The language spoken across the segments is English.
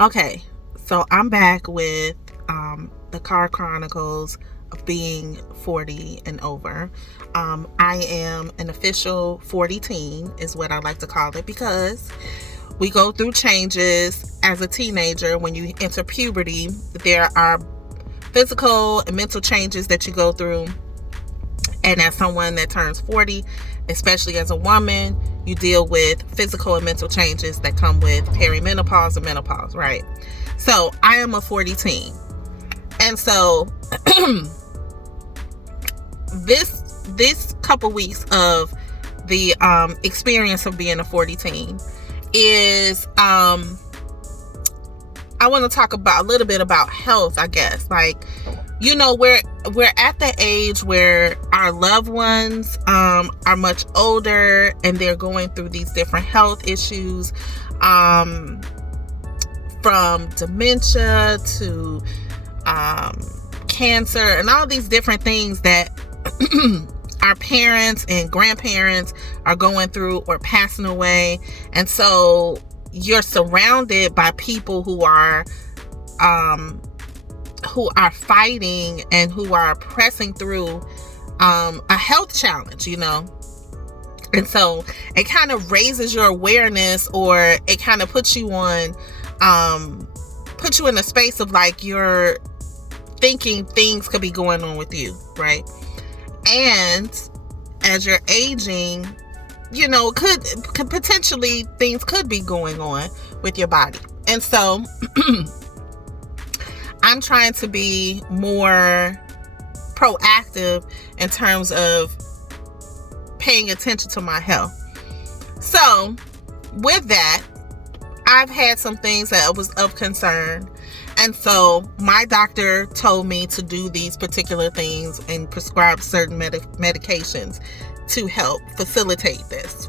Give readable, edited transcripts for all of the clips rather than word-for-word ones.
Okay, so I'm back with the Car Chronicles of being 40 and over. I am an official 40 teen, is what I like to call it, because we go through changes as a teenager. When you enter puberty, there are physical and mental changes that you go through. And as someone that turns 40, especially as a woman, you deal with physical and mental changes that come with perimenopause and menopause, right? So I am a 40 teen. And so this couple weeks of the experience of being a 40 teen is I want to talk about a little bit about health, I guess. Like, we're at the age where our loved ones are much older and they're going through these different health issues, from dementia to cancer and all these different things that our parents and grandparents are going through or passing away. And so you're surrounded by people who are fighting and who are pressing through a health challenge, And so it kind of raises your awareness, or it kind of puts you in a space of like you're thinking things could be going on with you, right? And as you're aging, could potentially things could be going on with your body. And so I'm trying to be more proactive in terms of paying attention to my health. So with that, I've had some things that was of concern. And so my doctor told me to do these particular things and prescribe certain medications to help facilitate this,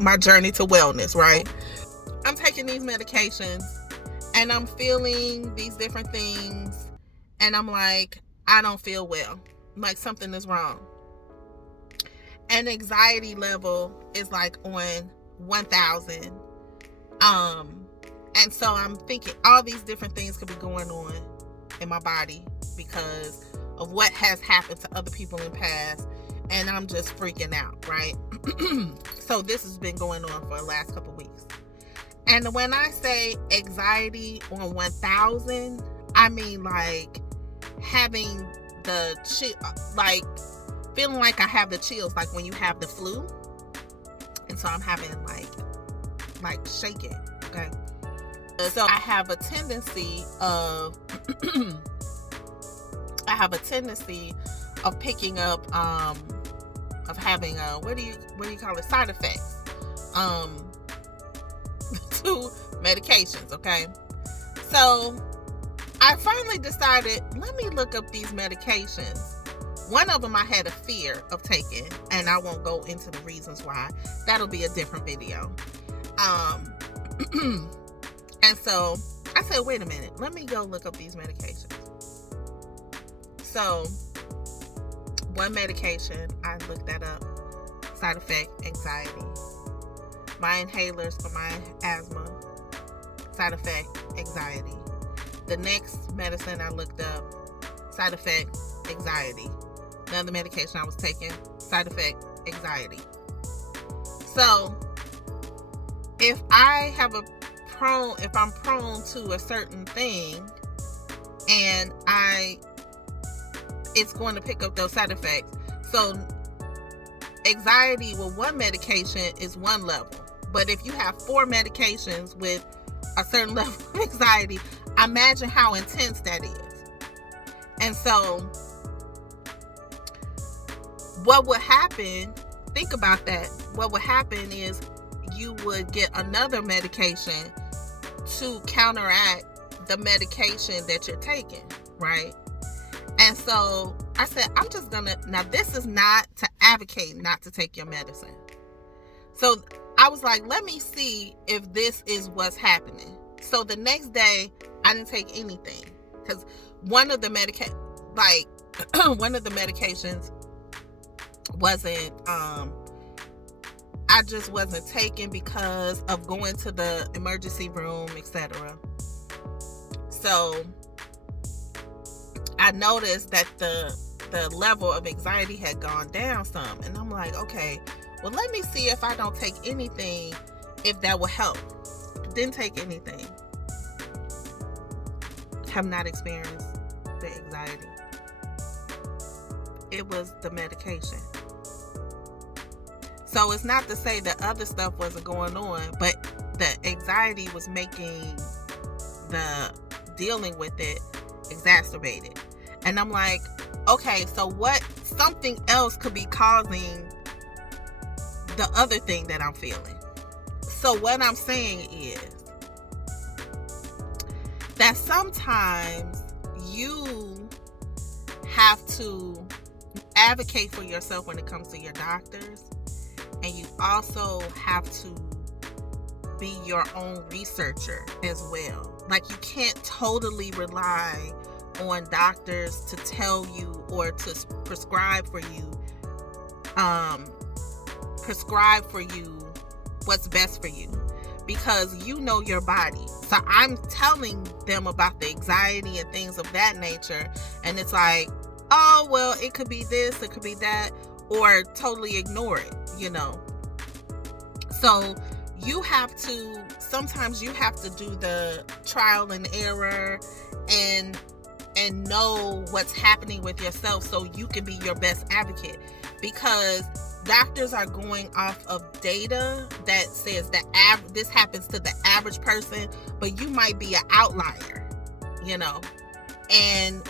my journey to wellness, right? I'm taking these medications and I'm feeling these different things, and I'm like, I don't feel well. Like something is wrong. And anxiety level is like on 1,000. And so I'm thinking all these different things could be going on in my body because of what has happened to other people in the past. And I'm just freaking out, right? So this has been going on for the last couple weeks. And when I say anxiety on 1,000, I mean like having the like feeling like I have the chills, like when you have the flu. And so I'm having like shaking, okay? So I have a tendency of picking up of having what do you call it, side effects to medications, okay? So I finally decided, let me look up these medications. One of them I had a fear of taking, and I won't go into the reasons why. That'll be a different video. And so I said, wait a minute, let me go look up these medications. So one medication, I looked that up, side effect, anxiety. My inhalers for my asthma, side effect, anxiety. The next medicine I looked up, side effect, anxiety. Another medication I was taking, side effect, anxiety. So if I'm prone to a certain thing and it's going to pick up those side effects. So anxiety with one medication is one level, but if you have 4 medications with a certain level of anxiety, imagine how intense that is. And so what would happen, think about that, what would happen is you would get another medication to counteract the medication that you're taking, right? And so I said, now this is not to advocate not to take your medicine. So I was like, let me see if this is what's happening. So the next day I didn't take anything because one of the medications wasn't, I just wasn't taking because of going to the emergency room, etc. So I noticed that the level of anxiety had gone down some, and I'm like, okay, well, let me see if I don't take anything, if that will help. Didn't take anything. Have not experienced the anxiety. It was the medication. So it's not to say that other stuff wasn't going on, but the anxiety was making the dealing with it exacerbated. And I'm like, okay, so what, something else could be causing the other thing that I'm feeling. So what I'm saying is that sometimes you have to advocate for yourself when it comes to your doctors, and you also have to be your own researcher as well. Like, you can't totally rely on doctors to tell you or to prescribe for you what's best for you, because you know your body. So I'm telling them about the anxiety and things of that nature, and it's like, oh, well, it could be this, it could be that, or totally ignore it, you know. So sometimes you have to do the trial and error and know what's happening with yourself so you can be your best advocate, because doctors are going off of data that says that this happens to the average person, but you might be an outlier, you know, and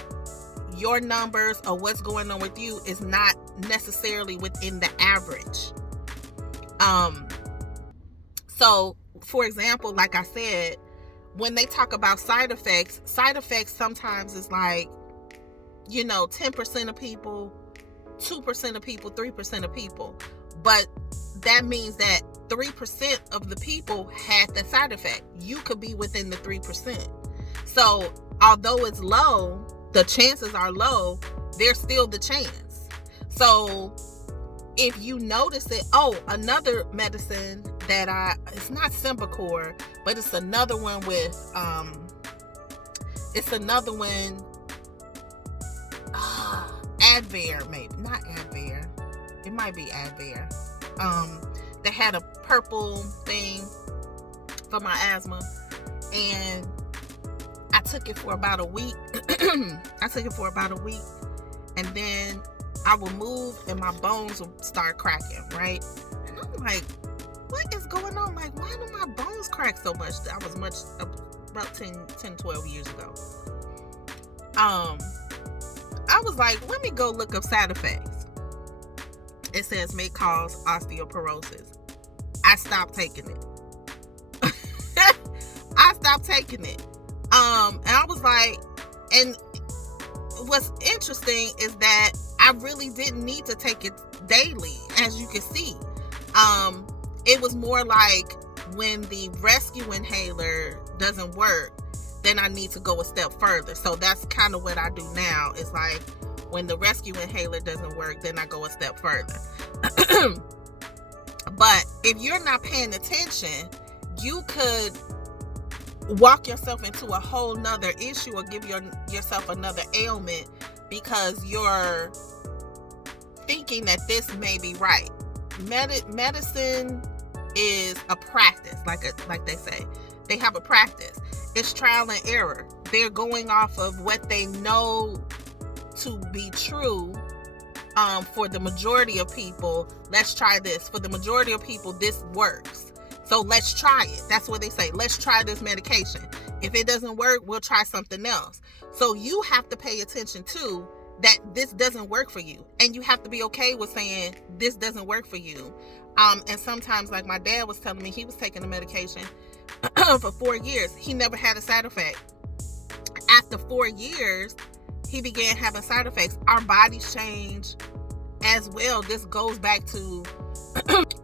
your numbers or what's going on with you is not necessarily within the average. So for example, like I said, when they talk about side effects sometimes is like, you know, 10% of people, 2% of people, 3% of people. But that means that 3% of the people had the side effect. You could be within the 3%. So although it's low, the chances are low, there's still the chance. So if you notice it, another medicine that it's not Symbicort, but it's another one with, Advair, maybe, not Advair. It might be Advair. They had a purple thing for my asthma, and I took it for about a week. And then I would move and my bones would start cracking, right? And I'm like, what is going on? Like, why do my bones crack so much? That was about 10, 12 years ago. I was like, let me go look up side effects. It says may cause osteoporosis. I stopped taking it. And I was like, and what's interesting is that I really didn't need to take it daily, as you can see. It was more like when the rescue inhaler doesn't work, then I need to go a step further. So that's kind of what I do now. It's like when the rescue inhaler doesn't work, then I go a step further. But if you're not paying attention, you could walk yourself into a whole nother issue or give yourself another ailment because you're thinking that this may be right. Medicine is a practice, like they say. They have a practice. It's trial and error. They're going off of what they know to be true. For the majority of people, let's try this. For the majority of people, this works. So let's try it. That's what they say. Let's try this medication. If it doesn't work, we'll try something else. So you have to pay attention to that this doesn't work for you. And you have to be okay with saying this doesn't work for you. And sometimes, like my dad was telling me, he was taking the medication for 4 years. He never had a side effect. After 4 years, he began having side effects. Our bodies change as well. This goes back to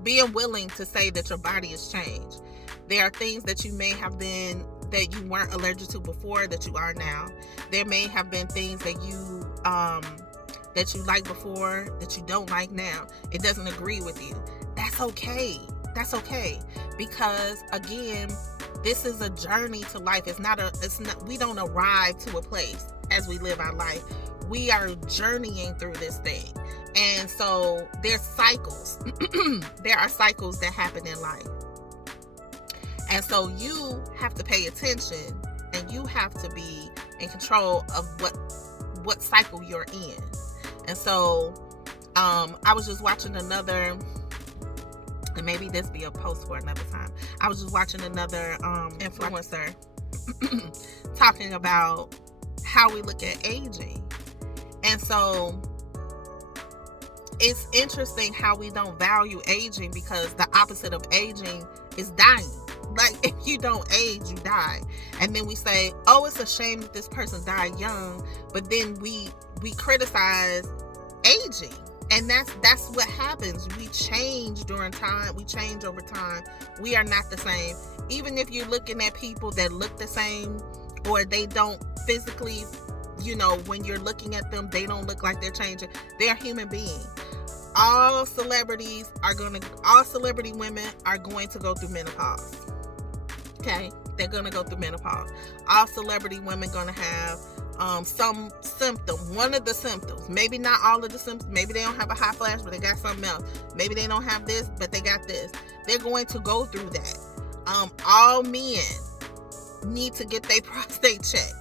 being willing to say that your body has changed. There are things that you may have been, that you weren't allergic to before, that you are now. There may have been things that you liked before that you don't like now. It doesn't agree with you. That's okay. Because again, This is a journey to life. We don't arrive to a place as we live our life. We are journeying through this thing. And so there's cycles. There are cycles that happen in life. And so you have to pay attention, and you have to be in control of what cycle you're in. And so I was just watching another, and maybe this be a post for another time. I was just watching another influencer talking about how we look at aging. And so it's interesting how we don't value aging, because the opposite of aging is dying. Like, if you don't age, you die. And then we say, oh, it's a shame that this person died young, but then we criticize aging. And that's what happens. We change during time. We change over time. We are not the same. Even if you're looking at people that look the same, or they don't physically, when you're looking at them, they don't look like they're changing. They're human beings. All celebrity women are going to go through menopause. Okay? They're going to go through menopause. All celebrity women going to have some symptom, one of the symptoms. Maybe not all of the symptoms. Maybe they don't have a hot flash, but they got something else. Maybe they don't have this, but they got this. They're going to go through that. All men need to get their prostate checked.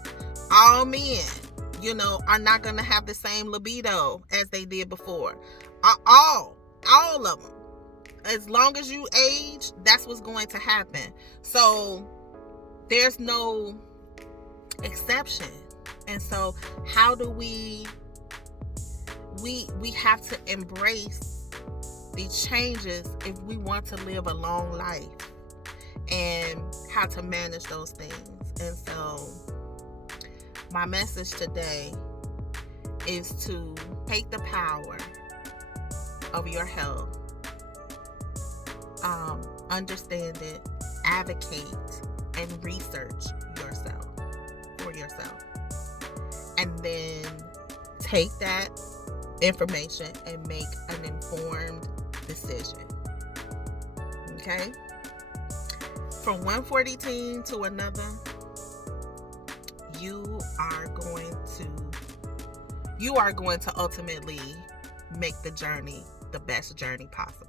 All men, are not going to have the same libido as they did before. All of them. As long as you age, that's what's going to happen. So there's no exception. And so how do we have to embrace the changes if we want to live a long life, and how to manage those things. And so my message today is to take the power of your health, understand it, advocate, and research for yourself. And then take that information and make an informed decision. Okay? From one 40 teen to another, you are going to ultimately make the journey the best journey possible.